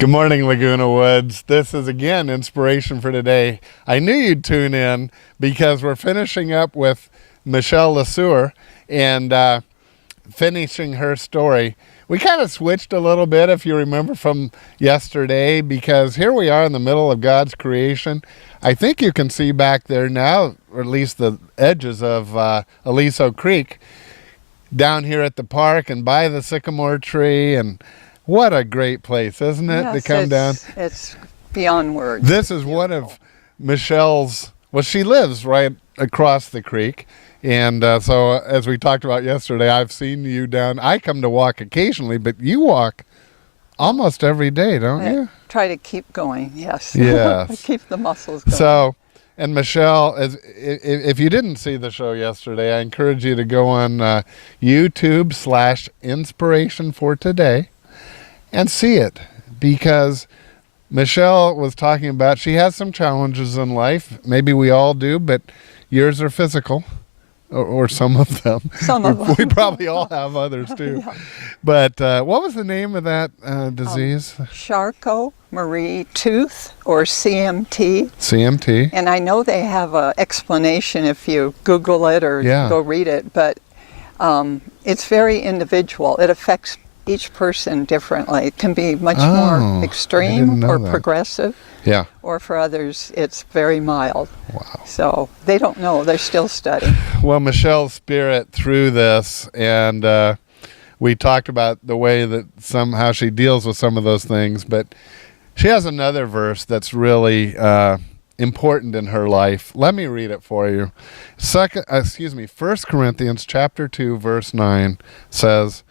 Good morning, Laguna Woods. This is again inspiration for today. I knew you'd tune in because we're finishing up with Michele Laseur and finishing her story. We kind of switched a little bit, if you remember from yesterday, because here we are in the middle of God's creation. I think you can see back there now, or at least the edges of E68 Creek, down here at the park and by the sycamore tree. And what a great place, isn't it, yes, to come down? It's beyond words. This is one of Michele's, well, she lives right across the creek. And so as we talked about yesterday, I've seen you down. I come to walk occasionally, but you walk almost every day, don't you? Try to keep going, yes. Yes. Keep the muscles going. So, and Michele, if you didn't see the show yesterday, I encourage you to go on YouTube/Inspiration for Today and see it, because Michele was talking about she has some challenges in life. Maybe we all do, but yours are physical, or some of them. Some of them. We probably all have others too. Yeah. But what was the name of that disease? Charcot-Marie tooth, or CMT. CMT. And I know they have an explanation if you Google it or go read it, but it's very individual. It affects each person differently. It can be much more extreme or progressive. Yeah. Or for others, it's very mild. Wow. So they don't know. They're still studying. Well, Michele's spirit through this, and we talked about the way that how she deals with some of those things, but she has another verse that's really important in her life. Let me read it for you. 1 Corinthians chapter 2, verse 9 says,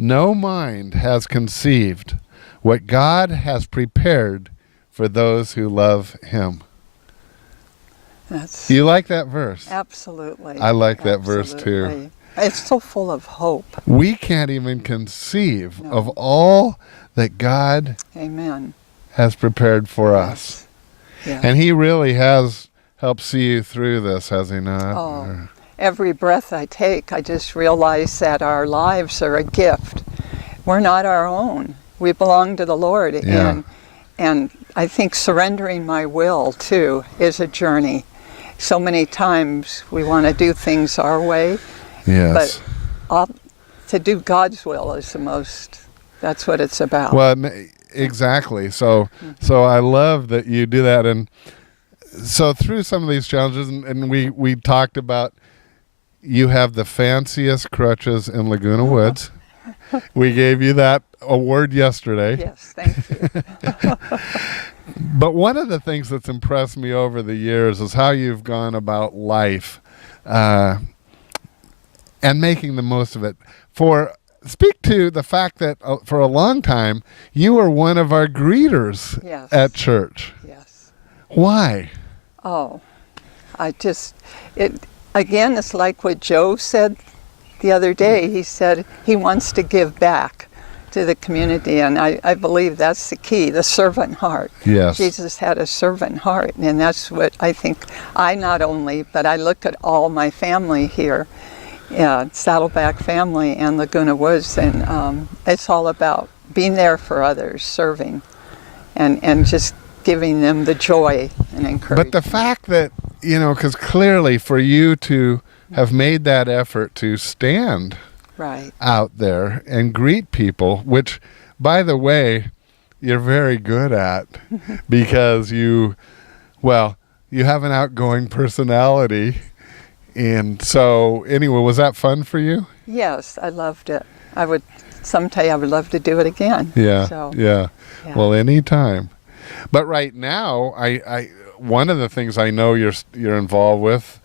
"No mind has conceived what God has prepared for those who love him." You like that verse? Absolutely. I like that verse too. It's so full of hope. We can't even conceive of all that God has prepared for us. Yeah. And he really has helped see you through this, has he not? Oh, every breath I take, I just realize that our lives are a gift. We're not our own. We belong to the Lord. Yeah. And I think surrendering my will, too, is a journey. So many times we want to do things our way. Yes. But to do God's will is that's what it's about. Well, exactly. So I love that you do that. And so through some of these challenges, and we talked about, you have the fanciest crutches in Laguna Woods. We gave you that award yesterday. Yes, thank you. But one of the things that's impressed me over the years is how you've gone about life and making the most of it. Speak to the fact that for a long time, you were one of our greeters at church. Yes. Why? Oh, again, it's like what Joe said the other day. He said he wants to give back to the community, and I believe that's the key, the servant heart. Yes. Jesus had a servant heart, and that's what I think but I look at all my family here, Saddleback family and Laguna Woods, and it's all about being there for others, serving, and just giving them the joy and encouragement. But the fact that, because clearly for you to have made that effort to stand out there and greet people, which, by the way, you're very good at, because you have an outgoing personality. And so, anyway, was that fun for you? Yes, I loved it. Someday I would love to do it again. Yeah. Well, anytime. But right now, I one of the things I know you're involved with,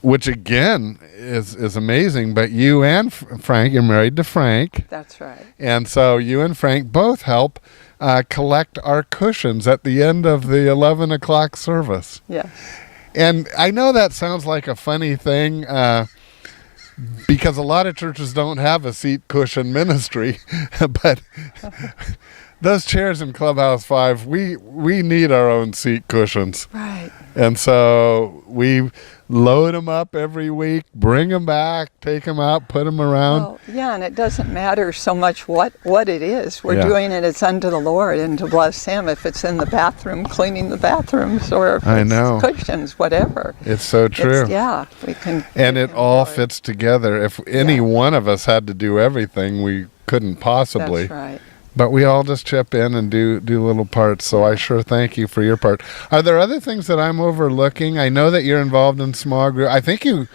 which again is amazing, but you and Frank, you're married to Frank. That's right. And so you and Frank both help collect our cushions at the end of the 11 o'clock service. Yes. And I know that sounds like a funny thing, because a lot of churches don't have a seat cushion ministry, but those chairs in Clubhouse 5, we need our own seat cushions. Right. And so we load them up every week, bring them back, take them out, put them around. Well, yeah, and it doesn't matter so much what it is. We're Yeah. doing it, it's unto the Lord and to bless Him. If it's in the bathroom, cleaning the bathrooms, or if I it's know. cushions, whatever. It's so true. We can. And we it can all enjoy. fits together. If any Yeah. one of us had to do everything, we couldn't possibly. That's right. But we all just chip in and do little parts. So I sure thank you for your part. Are there other things that I'm overlooking? I know that you're involved in small group. I think you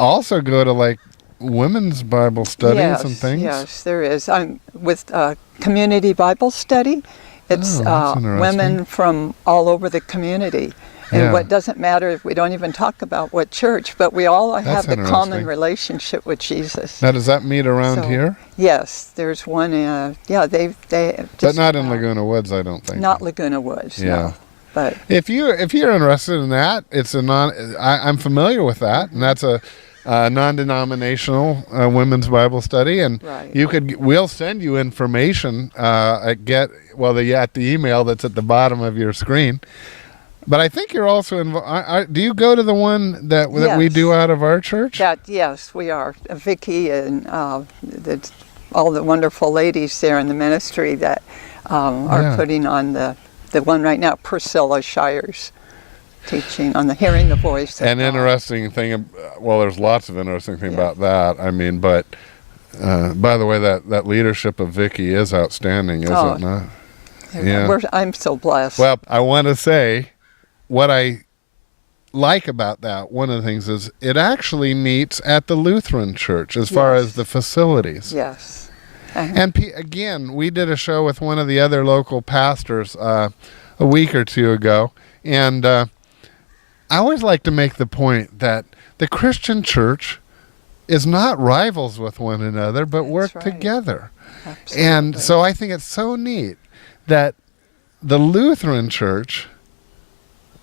also go to like women's Bible studies Yes, and things. yes, there is. I'm with Community Bible Study. It's Oh, that's interesting. women from all over the community. And Yeah. what doesn't matter if we don't even talk about what church, but we all have That's the interesting. common relationship with Jesus. Now, does that meet around So, here? Yes, there's one. They But just not in about- Laguna Woods, I don't think. Not Laguna Woods. Yeah. No. But If you're interested in that, it's a I'm familiar with that, and that's a non-denominational women's Bible study, and Right. we'll send you information at the email that's at the bottom of your screen. But I think you're also involved. Do you go to the one that we Yes. do out of our church? yes, we are. Vicky and all the wonderful ladies there in the ministry that are Yeah. putting on the one right now, Priscilla Shires, teaching on the hearing the voice of An God. interesting thing. Well, there's lots of interesting thing Yeah. about that. I mean, but by the way, that leadership of Vicky is outstanding, is Oh, it not? Yeah. I'm so blessed. Well, I want to say what I like about that, one of the things is it actually meets at the Lutheran church as far Yes. as the facilities. Yes. And again, we did a show with one of the other local pastors a week or two ago, and I always like to make the point that the Christian church is not rivals with one another, but work right. together. Absolutely. And so I think it's so neat that the Lutheran church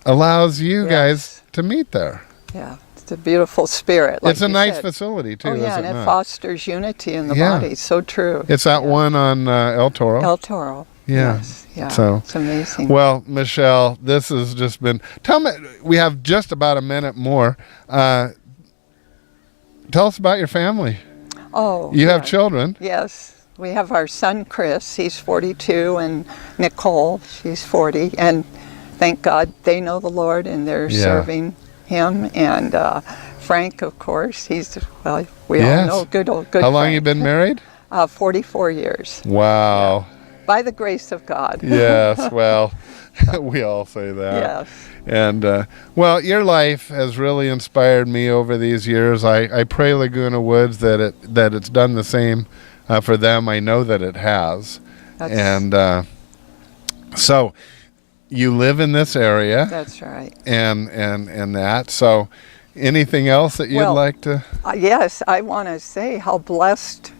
allows you Yes. guys to meet there. Yeah, it's a beautiful spirit. Like It's a you nice said. facility too, Oh is yeah, it and it not? fosters unity in the Yeah. body. So true. It's that Yeah. one on El Toro. El Toro. Yeah. Yes. Yeah. So- it's amazing. Well, Michele, this has just been. Tell me, we have just about a minute more. Tell us about your family. Oh. You have yeah. children. Yes. We have our son Chris, he's 42, and Nicole, she's 40, and thank God they know the Lord and they're Yeah. serving Him. And Frank, of course, we Yes. all know good How long Frank. you been married? 44 years, Wow. by the grace of God. Yes. Well, we all say that. Yes. And well, your life has really inspired me over these years. I pray Laguna Woods that it's done the same for them. I know that it has. That's- And so you live in this area, That's right. and that. So anything else that you'd Well, like to? Yes, I want to say how blessed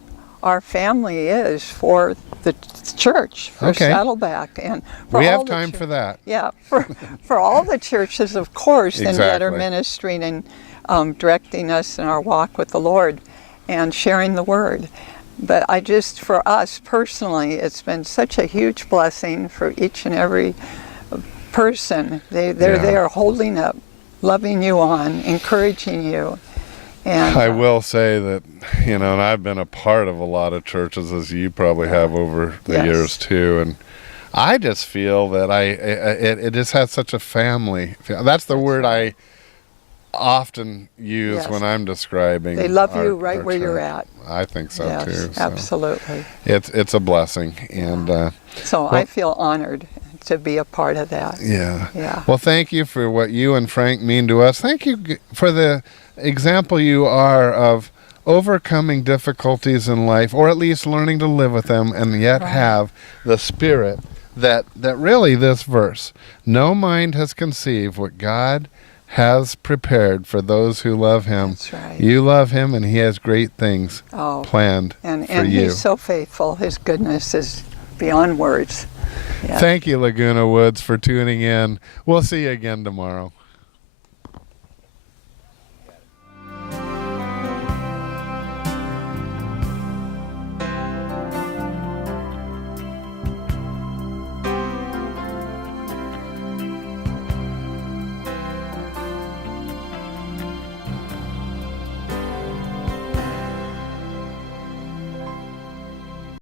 our family is for the church, for Okay. Saddleback, and for We all have the time for that. Yeah, for all the churches, of course, and that are Exactly. ministering and directing us in our walk with the Lord and sharing the Word. But for us personally, it's been such a huge blessing for each and every person. They're Yeah. there holding up, loving you on, encouraging you. And I will say that, and I've been a part of a lot of churches, as you probably have over the Yes. years too, and I just feel that it just has such a family. That's the word I often use Yes. when I'm describing. they love you our right where you're church. at. I think so Yes, too. So absolutely. it's a blessing, and So I feel honored to be a part of that. yeah. Yeah. Well, thank you for what you and Frank mean to us. Thank you for the example you are of overcoming difficulties in life, or at least learning to live with them, and yet Right. have the spirit that really this verse, no mind has conceived what God has prepared for those who love Him. That's right. You love Him, and He has great things Oh, planned and for you. He's so faithful. His goodness is beyond words. Yeah. Thank you, Laguna Woods, for tuning in. We'll see you again tomorrow.